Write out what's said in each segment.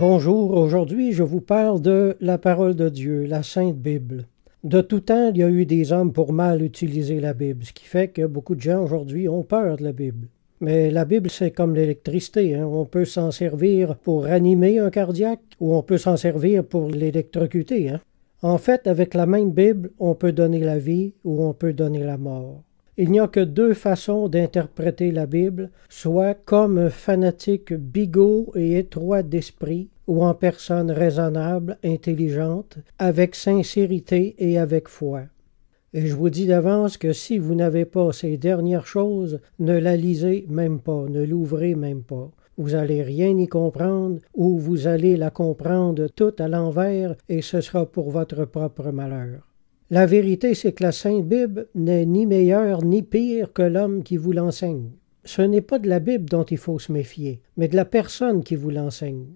Bonjour, aujourd'hui je vous parle de la parole de Dieu, la Sainte Bible. De tout temps, il y a eu des hommes pour mal utiliser la Bible, ce qui fait que beaucoup de gens aujourd'hui ont peur de la Bible. Mais la Bible, c'est comme l'électricité, hein. On peut s'en servir pour ranimer un cardiaque ou on peut s'en servir pour l'électrocuter, hein. En fait, avec la même Bible, on peut donner la vie ou on peut donner la mort. Il n'y a que deux façons d'interpréter la Bible, soit comme un fanatique bigot et étroit d'esprit, ou en personne raisonnable, intelligente, avec sincérité et avec foi. Et je vous dis d'avance que si vous n'avez pas ces dernières choses, ne la lisez même pas, ne l'ouvrez même pas. Vous n'allez rien y comprendre ou vous allez la comprendre toute à l'envers et ce sera pour votre propre malheur. La vérité, c'est que la Sainte Bible n'est ni meilleure ni pire que l'homme qui vous l'enseigne. Ce n'est pas de la Bible dont il faut se méfier, mais de la personne qui vous l'enseigne.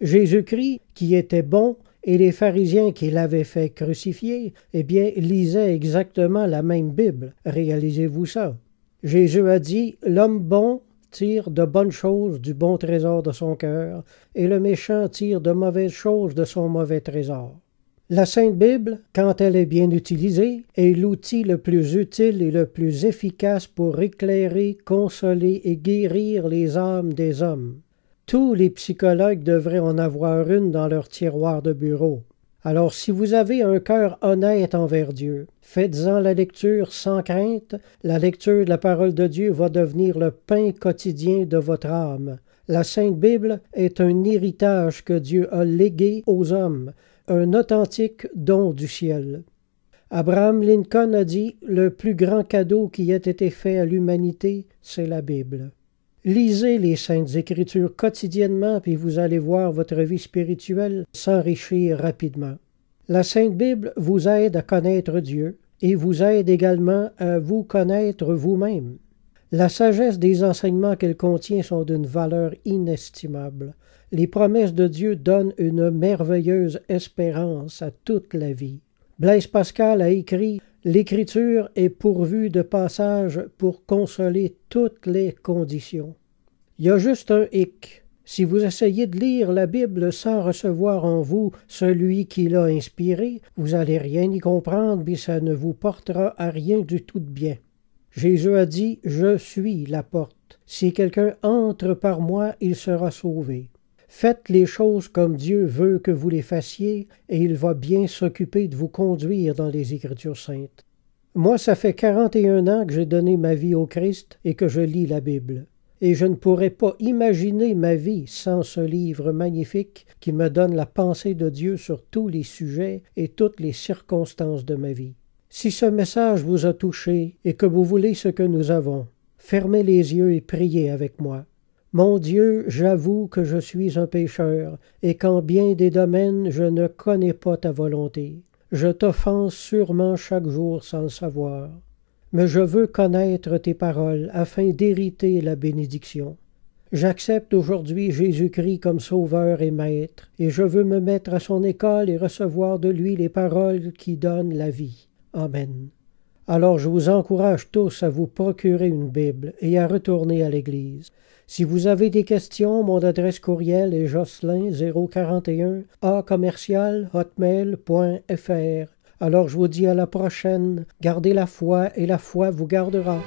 Jésus-Christ, qui était bon, et les pharisiens qui l'avaient fait crucifier, eh bien, lisaient exactement la même Bible. Réalisez-vous ça. Jésus a dit « L'homme bon tire de bonnes choses du bon trésor de son cœur, et le méchant tire de mauvaises choses de son mauvais trésor. » La Sainte Bible, quand elle est bien utilisée, est l'outil le plus utile et le plus efficace pour éclairer, consoler et guérir les âmes des hommes. Tous les psychologues devraient en avoir une dans leur tiroir de bureau. Alors si vous avez un cœur honnête envers Dieu, faites-en la lecture sans crainte. La lecture de la parole de Dieu va devenir le pain quotidien de votre âme. La Sainte Bible est un héritage que Dieu a légué aux hommes, un authentique don du ciel. Abraham Lincoln a dit « Le plus grand cadeau qui ait été fait à l'humanité, c'est la Bible ». Lisez les Saintes Écritures quotidiennement, puis vous allez voir votre vie spirituelle s'enrichir rapidement. La Sainte Bible vous aide à connaître Dieu et vous aide également à vous connaître vous-même. La sagesse des enseignements qu'elle contient sont d'une valeur inestimable. Les promesses de Dieu donnent une merveilleuse espérance à toute la vie. Blaise Pascal a écrit « L'Écriture est pourvue de passages pour consoler toutes les conditions. » Il y a juste un hic. Si vous essayez de lire la Bible sans recevoir en vous celui qui l'a inspirée, vous n'allez rien y comprendre, mais ça ne vous portera à rien du tout de bien. Jésus a dit « Je suis la porte. Si quelqu'un entre par moi, il sera sauvé. » Faites les choses comme Dieu veut que vous les fassiez, et il va bien s'occuper de vous conduire dans les Écritures saintes. Moi, ça fait 41 ans que j'ai donné ma vie au Christ et que je lis la Bible. Et je ne pourrais pas imaginer ma vie sans ce livre magnifique qui me donne la pensée de Dieu sur tous les sujets et toutes les circonstances de ma vie. Si ce message vous a touché et que vous voulez ce que nous avons, fermez les yeux et priez avec moi. Mon Dieu, j'avoue que je suis un pécheur et qu'en bien des domaines je ne connais pas ta volonté. Je t'offense sûrement chaque jour sans le savoir. Mais je veux connaître tes paroles afin d'hériter la bénédiction. J'accepte aujourd'hui Jésus-Christ comme Sauveur et Maître, et je veux me mettre à son école et recevoir de lui les paroles qui donnent la vie. Amen. Alors je vous encourage tous à vous procurer une Bible et à retourner à l'Église. Si vous avez des questions, mon adresse courriel est jocelyn041a@hotmail.fr. Alors je vous dis à la prochaine. Gardez la foi et la foi vous gardera.